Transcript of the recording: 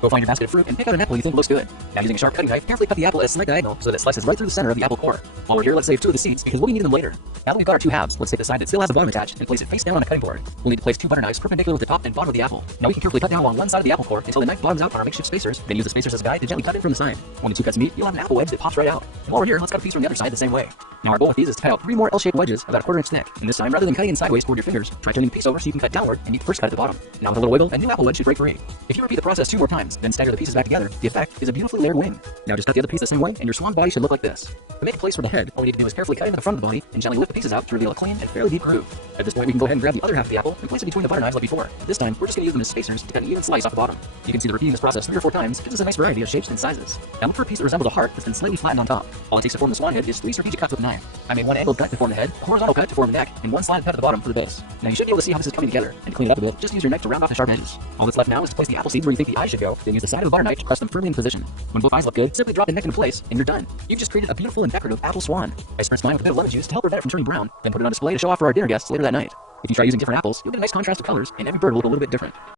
Go find your basket of fruit and pick out an apple you think looks good. Now using a sharp cutting knife, carefully cut the apple at a slight diagonal so that it slices right through the center of the apple core. While we're here, let's save two of the seeds because we'll be needing them later. Now that we've got our two halves, let's take the side that still has the bottom attached and place it face down on a cutting board. We'll need to place two butter knives perpendicular with the top and bottom of the apple. Now we can carefully cut down along one side of the apple core until the knife bottoms out on our makeshift spacers, then use the spacers as a guide to gently cut it from the side. When the two cuts meet, you'll have an apple wedge that pops right out. And while we're here, let's cut a piece from the other side the same way. Now our goal with these is to cut out 3 more L-shaped wedges about a 1/4 inch thick. And this time, rather than cutting in sideways toward your fingers, try turning the piece over so you can cut downward and you can first cut at the bottom. Now with a little wiggle, a new apple wedge should break free. If you repeat the process 2 more times, then stagger the pieces back together, the effect is a beautifully layered wing. Now just cut the other piece the same way, and your swan's body should look like this. To make a place for the head, all we need to do is carefully cut into the front of the body and gently lift the pieces out to reveal a clean and fairly deep groove. At this point, we can go ahead and grab the other half of the apple and place it between the butter knives like before. This time, we're just going to use them as spacers to cut an even slice off the bottom. You can see that repeating this process 3 or 4 times gives us a nice variety of shapes and sizes. Now look for a piece that resembles a heart that's been slightly flattened on top. All it takes to form the swan head is 3 strategic cuts with a knife. I made one angled cut to form the head, a horizontal cut to form the neck, and one slanted cut at the bottom for the base. Now you should be able to see how this is coming together, and to clean it up a bit, just use your knife to round off the sharp edges. All that's left now is to place the apple seeds where you think the eyes should go, then use the side of the butter knife to press them firmly in position. When both eyes look good, simply drop the neck into place, and you're done. You've just created a beautiful and decorative apple swan. I spritz mine with a bit of lemon juice to help prevent it from turning brown, then put it on display to show off for our dinner guests later that night. If you try using different apples, you'll get a nice contrast of colors, and every bird will look a little bit different.